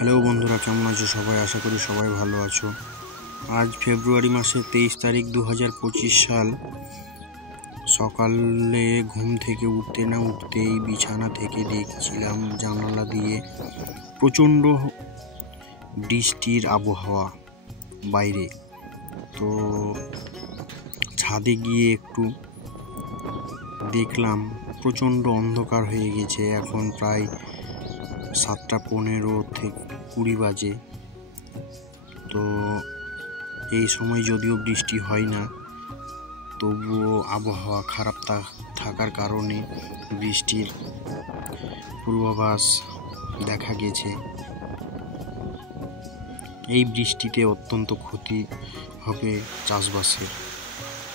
Hello বন্ধুরা, কেমন আছো সবাই? আশা করি সবাই ভালো আছো। আজ ফেব্রুয়ারি মাসের 23 তারিখ 2025 সাল। সকালে ঘুম থেকে উঠতে না উঠতেই বিছানা থেকে দেখছিলাম জানালা দিয়ে প্রচণ্ড বৃষ্টির আবহাওয়া বাইরে। তো ছাদে গিয়ে একটু দেখলাম প্রচণ্ড অন্ধকার হয়ে গেছে। এখন প্রায় 7:15 থেকে 20 বাজে। তো এই সময় যদিও বৃষ্টি হয় না, তবুও আবহাওয়া খারাপ থাকার কারণে বৃষ্টির পূর্বাভাস দেখা গেছে। এই বৃষ্টিতে অত্যন্ত ক্ষতি হবে চাষবাসের।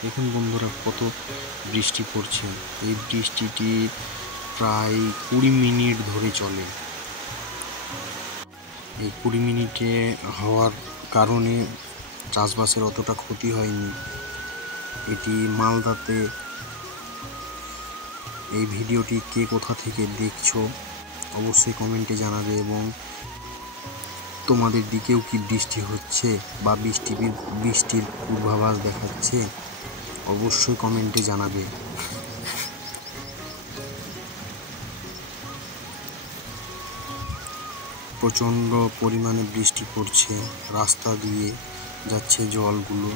দেখুন বন্ধুরা, কত বৃষ্টি পড়ছে। এই বৃষ্টিটি প্রায় 20 মিনিট ধরে চলে। এই 20 মিনিটে হওয়ার কারণে চাষবাসের অতটা ক্ষতি হয়নি। এটি মালদাতে। এই ভিডিওটি কে কোথা থেকে দেখছো অবশ্যই কমেন্টে জানাবে, এবং তোমাদের দিকেও কি বৃষ্টি হচ্ছে বা বৃষ্টির পূর্বাভাস দেখাচ্ছে অবশ্যই কমেন্টে জানাবে। প্রচণ্ড পরিমাণে বৃষ্টি পড়ছে, রাস্তা দিয়ে যাচ্ছে জলগুলো।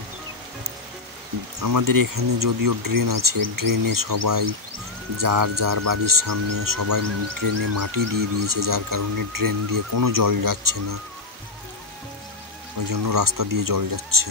আমাদের এখানে যদিও ড্রেন আছে, ড্রেনে সবাই যার যার বাড়ির সামনে সবাই ড্রেনে মাটি দিয়ে দিয়েছে, যার কারণে ড্রেন দিয়ে কোনো জল যাচ্ছে না, ওই জন্য রাস্তা দিয়ে জল যাচ্ছে।